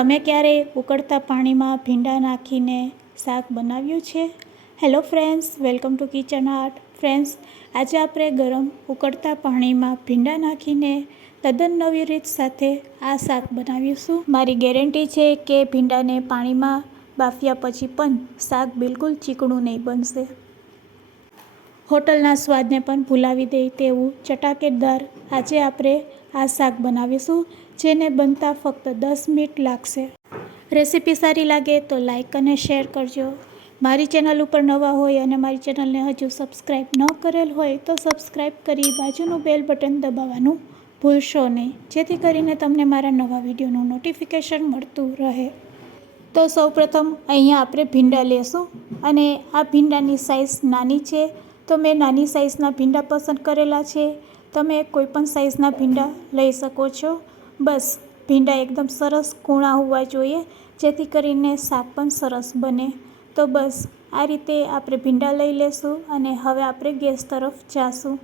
તમે ક્યારેય ઉકળતા પાણીમાં ભીંડા નાખીને શાક બનાવ્યું છે? Hello friends welcome to kitchen art friends આજે આપણે ગરમ ઉકળતા પાણીમાં ભીંડા નાખીને તદ્દન નવી રીત સાથે આ શાક બનાવીશું. મારી ગેરંટી છે કે ભીંડાને પાણીમાં બાફ્યા પછી પણ શાક બિલકુલ ચીકણું નહીં બનશે. હોટલના સ્વાદને પણ ભૂલાવી દે તેવું ચટાકેદાર આજે આપણે આ શાક બનાવીશું. જેને બનતા ફક્ત દસ મિનિટ લાગશે. રેસીપી સારી લાગે તો લાઇક અને શેર કરજો. મારી ચેનલ ઉપર નવા હોય અને મારી ચેનલને હજુ સબસ્ક્રાઈબ ન કરેલ હોય તો સબસ્ક્રાઈબ કરી બાજુનું બેલ બટન દબાવવાનું ભૂલશો નહીં. જેથી કરીને તમને મારા નવા વિડીયોનું નોટિફિકેશન મળતું રહે. તો સૌપ્રથમ અહીંયા આપણે ભીંડા લેશું અને આ ભીંડાની સાઇઝ નાની છે. તો મેં નાની સાઇઝના ભીંડા પસંદ કરેલા છે. તમે કોઈપણ સાઇઝના ભીંડા લઈ શકો છો. બસ, ભીંડા એકદમ સરસ કૂણા હોવા જોઈએ, જેથી કરીને શાક પણ સરસ બને. તો બસ, આ રીતે આપણે ભીંડા લઈ લેશું અને હવે આપણે ગેસ તરફ જાશું.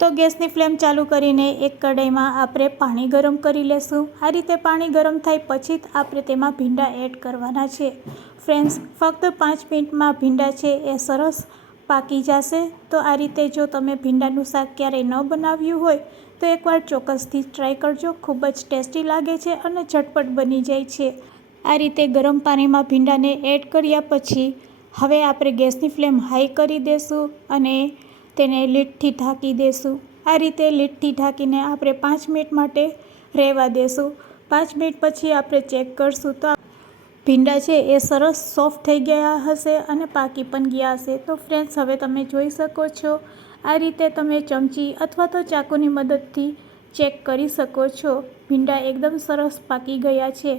તો ગેસની ફ્લેમ ચાલુ કરીને એક કઢાઈમાં આપણે પાણી ગરમ કરી લેશું. આ રીતે પાણી ગરમ થાય પછી જ આપણે તેમાં ભીંડા એડ કરવાના છે. ફ્રેન્ડ્સ, ફક્ત પાંચ મિનિટમાં ભીંડા છે એ સરસ પાકી જશે. તો આ રીતે જો તમે ભીંડાનું શાક ક્યારેય ન બનાવ્યું હોય તો એકવાર ચોક્કસથી ટ્રાય કરજો. ખૂબ જ ટેસ્ટી લાગે છે અને ઝટપટ બની જાય છે. આ રીતે ગરમ પાણીમાં ભીંડાને એડ કર્યા પછી હવે આપણે ગેસની ફ્લેમ હાઈ કરી દેશું અને તેને લીટથી ઢાંકી દેશું. આ રીતે લીટથી ઢાંકીને આપણે પાંચ મિનિટ માટે રહેવા દેશું. પાંચ મિનિટ પછી આપણે ચેક કરશું તો ભીંડા છે એ સરસ સોફ્ટ થઈ ગયા હશે અને પાકી પણ ગયા હશે. તો ફ્રેન્ડ્સ હવે તમે જોઈ શકો છો આ રીતે તમે ચમચી અથવા તો ચાકુની મદદથી ચેક કરી શકો છો. ભીંડા એકદમ સરસ પાકી ગયા છે.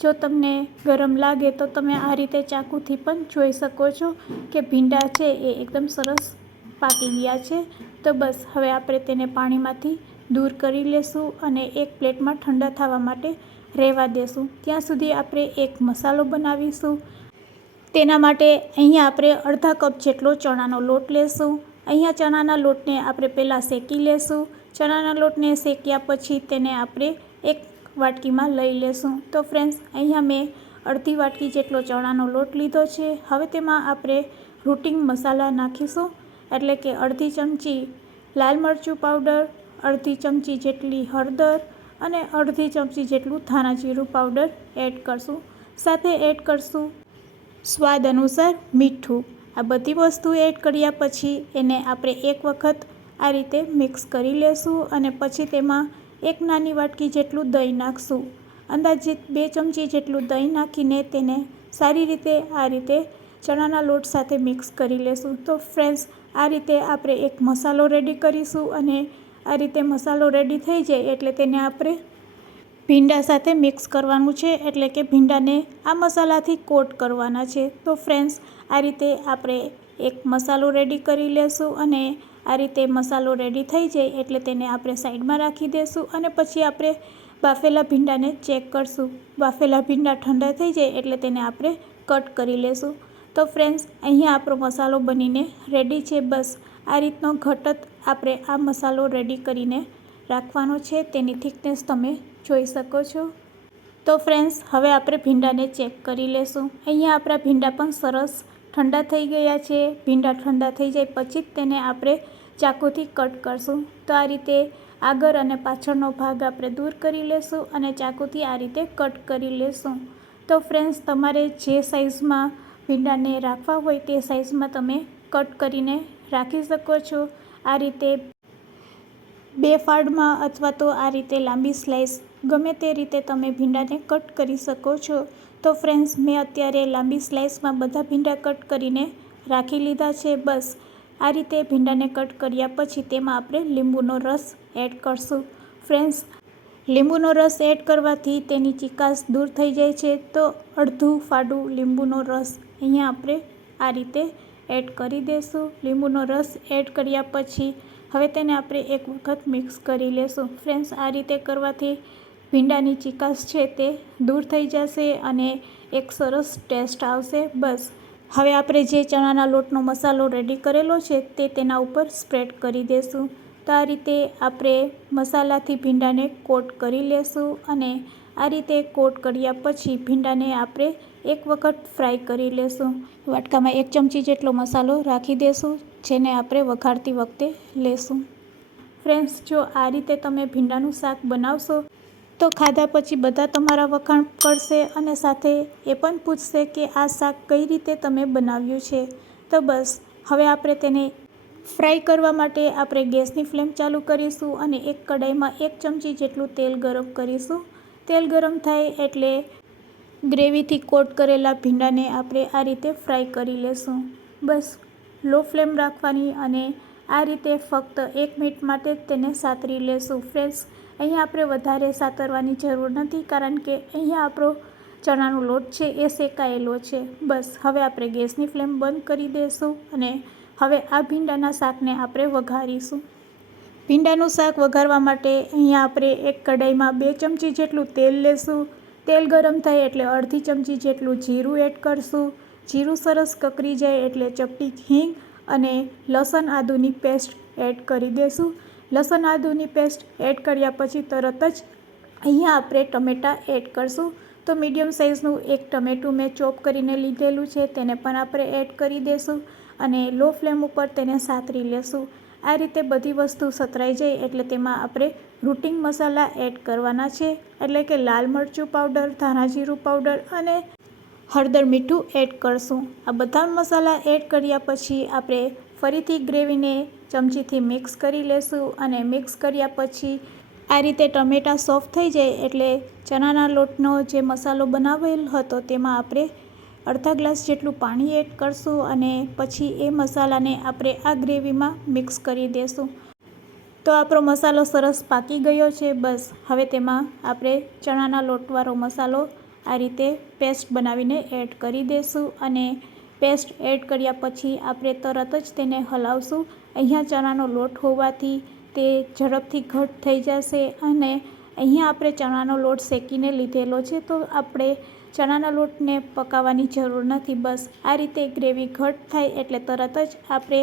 જો તમને ગરમ લાગે તો તમે આ રીતે ચાકુથી પણ જોઈ શકો છો કે ભીંડા છે એ એકદમ સરસ પાકી ગયા છે. તો બસ, હવે આપણે તેને પાણીમાંથી દૂર કરી લેશું અને એક પ્લેટમાં ઠંડા થવા માટે રહેવા દેશું. ત્યાં સુધી આપણે એક મસાલો બનાવીશું. તેના માટે અહીંયા આપણે અડધા કપ જેટલો ચણાનો લોટ લેશું. અહીંયા ચણાના લોટને આપણે પહેલાં શેકી લેશું. ચણાના લોટને શેક્યા પછી તેને આપણે એક વાટકીમાં લઈ લેશું. તો ફ્રેન્ડ્સ, અહીંયા મેં અડધી વાટકી જેટલો ચણાનો લોટ લીધો છે. હવે તેમાં આપણે રૂટિંગ મસાલા નાખીશું. એટલે કે અડધી ચમચી લાલ મરચું પાવડર, અડધી ચમચી જેટલી હળદર અને અડધી ચમચી જેટલું ધાણા જીરું પાવડર એડ કરશું. સાથે એડ કરશું સ્વાદ અનુસાર મીઠું. આ બધી વસ્તુ એડ કર્યા પછી એને આપણે એક વખત આ રીતે મિક્સ કરી લેશું અને પછી તેમાં એક નાની વાટકી જેટલું દહીં નાખશું. અંદાજિત બે ચમચી જેટલું દહીં નાખીને તેને સારી રીતે આ રીતે ચણાના લોટ સાથે મિક્સ કરી લેશું. તો ફ્રેન્ડ્સ, આ રીતે આપણે એક મસાલો રેડી કરીશું અને આ રીતે મસાલો રેડી થઈ જાય એટલે તેને આપણે ભીંડા સાથે મિક્સ કરવાનું છે, એટલે કે ભીંડાને આ મસાલાથી કોટ કરવાના છે. તો ફ્રેન્ડ્સ આ રીતે આપણે એક મસાલો રેડી કરી લેશું અને આ રીતે મસાલો રેડી થઈ જાય એટલે તેને આપણે સાઈડમાં રાખી દઈશું અને પછી આપણે બાફેલા ભીંડાને ચેક કરશું. બાફેલા ભીંડા ઠંડા થઈ જાય એટલે તેને આપણે કટ કરી લેશું. તો ફ્રેન્ડ્સ અહીંયા આપણો મસાલો બનીને રેડી છે. બસ આ રીતનો ઘટત આપણે આ મસાલો રેડી કરીને રાખવાનો છે. તેની થિકનેસ તમે જોઈ શકો છો. તો ફ્રેન્ડ્સ હવે આપણે ભીંડાને ચેક કરી લેશું. અહીંયા આપણા ભીંડા પણ સરસ ઠંડા થઈ ગયા છે. ભીંડા ઠંડા થઈ જાય પછી જ તેને આપણે ચાકુથી કટ કરશું. તો આ રીતે આગળ અને પાછળનો ભાગ આપણે દૂર કરી લેશું અને ચાકુથી આ રીતે કટ કરી લેશું. તો ફ્રેન્ડ્સ તમારે જે સાઇઝમાં ભીંડાને રાખવા હોય તે સાઇઝમાં તમે કટ કરીને રાખી શકો છો. આ રીતે બે ફાળમાં અથવા તો આ રીતે લાંબી સ્લાઇસ ગમે તે રીતે તમે ભીંડાને કટ કરી શકો છો. તો ફ્રેન્ડ્સ મેં અત્યારે લાંબી સ્લાઇસમાં બધા ભીંડા કટ કરીને રાખી લીધા છે. બસ, આ રીતે ભીંડાને કટ કર્યા પછી તેમાં આપણે લીંબુનો રસ એડ કરશું. ફ્રેન્ડ્સ લીંબુનો રસ એડ કરવાથી તેની ચિકાસ દૂર થઈ જાય છે. તો અડધું ફાડું લીંબુનો રસ અહીંયા આપણે આ રીતે એડ કરી દઈશું લીંબુનો રસ એડ કર્યા પછી હવે તેને આપણે એક વખત મિક્સ કરી લેશું. ફ્રેન્ડ્સ, આ રીતે કરવાથી ભીંડાની ચિકાસ છે તે દૂર થઈ જશે અને એક સરસ ટેસ્ટ આવશે. બસ. હવે આપણે જે ચણાના લોટનો મસાલો રેડી કરેલો છે તે તેના ઉપર સ્પ્રેડ કરી દઈશું તો આ રીતે આપણે મસાલાથી ભીંડાને કોટ કરી લેશું અને આ રીતે કોટ કર્યા પછી ભીંડાને આપણે એક વખત ફ્રાય કરી લેશું. વાટકામાં એક ચમચી જેટલો મસાલો રાખી દેશું, જેને આપણે વઘારતી વખતે લેશું. ફ્રેન્ડ્સ જો આ રીતે તમે ભીંડાનું શાક બનાવશો, તો ખાધા પછી બધા તમારા વખાણ કરશે અને સાથે એ પણ પૂછશે કે આ શાક કઈ રીતે તમે બનાવ્યું છે. તો બસ, હવે આપણે તેને ફ્રાય કરવા માટે આપણે ગેસની ફ્લેમ ચાલુ કરીશું અને એક કડાઈમાં એક ચમચી જેટલું તેલ ગરમ કરીશું. તેલ ગરમ થાય એટલે ગ્રેવીથી કોટ કરેલા ભીંડાને આપણે આ રીતે ફ્રાય કરી લેશું. બસ, લો ફ્લેમ રાખવાની અને આ રીતે ફક્ત એક મિનિટ માટે તેને સાતરી લેશું. ફ્રેન્ડ્સ, અહીંયા આપણે વધારે સાતરવાની જરૂર નથી કારણ કે અહીંયા આપણો ચણાનો લોટ છે એ શેકાયેલો છે. બસ, હવે આપણે ગેસની ફ્લેમ બંધ કરી દઈશું અને હવે આ ભીંડાના શાકને આપણે વઘારીશું. ભીંડાનું શાક વઘારવા માટે અહીંયા આપણે એક કઢાઈમાં બે ચમચી જેટલું તેલ લેશું. તેલ ગરમ થાય એટલે અડધી ચમચી જેટલું જીરું એડ કરશું. જીરું સરસ કકરી જાય એટલે ચપટી હિંગ અને લસણ આદુની પેસ્ટ એડ કરી દેશું. લસણ આદુની પેસ્ટ એડ કર્યા પછી તરત જ અહીંયા આપણે ટમેટાં એડ કરશું. તો મીડિયમ સાઇઝનું એક ટમેટું મેં ચોપ કરીને લીધેલું છે, તેને પણ આપણે એડ કરી દઈશું અને લો ફ્લેમ ઉપર તેને સાતરી લેશું. આ રીતે બધી વસ્તુ સતરાઈ જાય એટલે તેમાં આપણે રૂટિંગ મસાલા એડ કરવાના છે. એટલે કે લાલ મરચું પાવડર, ધાણા જીરું પાવડર અને હળદર મીઠું એડ કરશું. આ બધા મસાલા એડ કર્યા પછી આપણે ફરીથી ગ્રેવીને ચમચીથી મિક્સ કરી લેશું અને મિક્સ કર્યા પછી આ રીતે ટમેટાં સોફ્ટ થઈ જાય એટલે ચણાના લોટનો જે મસાલો બનાવેલ હતો તેમાં આપણે અડધા ગ્લાસ જેટલું પાણી એડ કરશું અને પછી એ મસાલાને આપણે આ ગ્રેવીમાં મિક્સ કરી દઈશું તો આપણો મસાલો સરસ પાકી ગયો છે, બસ. હવે તેમાં આપણે ચણાના લોટવાળો મસાલો આ રીતે પેસ્ટ બનાવીને એડ કરી દઈશું અને પેસ્ટ એડ કર્યા પછી આપણે તરત જ તેને હલાવશું. અહીંયા ચણાનો લોટ હોવાથી તે ઝડપથી ઘટ થઈ જશે અને અહીંયા આપણે ચણાનો લોટ શેકીને લીધેલો છે તો આપણે ચણાના લોટને પકાવવાની જરૂર નથી. બસ આ રીતે ગ્રેવી ઘટ થાય એટલે તરત જ આપણે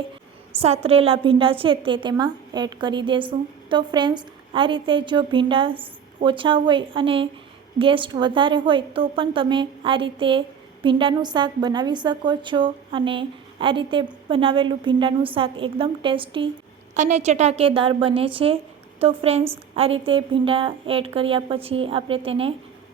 સાતરેલા ભીંડા છે તે તેમાં એડ કરી દેશું. તો ફ્રેન્ડ્સ, આ રીતે જો ભીંડા ઓછા હોય અને ગેસ્ટ વધારે હોય તો પણ તમે આ રીતે ભીંડાનું શાક બનાવી શકો છો અને આ રીતે બનાવેલું ભીંડાનું શાક એકદમ ટેસ્ટી અને ચટાકેદાર બને છે. તો ફ્રેન્ડ્સ, આ રીતે ભીંડા એડ કર્યા પછી આપણે તેને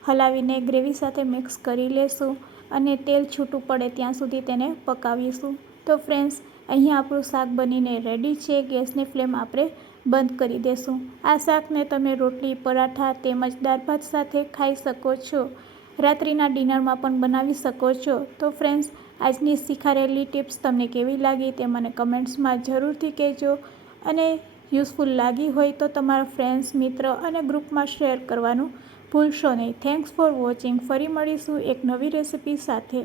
હલાવીને ગ્રેવી સાથે મિક્સ કરી લેશું અને તેલ છૂટું પડે ત્યાં સુધી તેને પકાવીશું. તો ફ્રેન્ડ્સ, અહીંયા આપણું શાક બનીને રેડી છે, ગેસની ફ્લેમ આપણે બંધ કરી દેશું. આ શાકને તમે રોટલી, પરાઠા તેમજ દાળ ભાત સાથે ખાઈ શકો છો. રાત્રિના ડિનરમાં પણ બનાવી શકો છો. તો ફ્રેન્ડ્સ, આજની શીખારેલી ટિપ્સ તમને કેવી લાગી તે મને કમેન્ટ્સમાં જરૂરથી કહેજો અને યુઝફુલ લાગી હોય તો તમારા ફ્રેન્ડ્સ, મિત્ર અને ગ્રુપમાં શેર કરવાનું ભૂલશો નહીં. Thanks for watching. ફરી મળીશું એક નવી રેસિપી સાથે.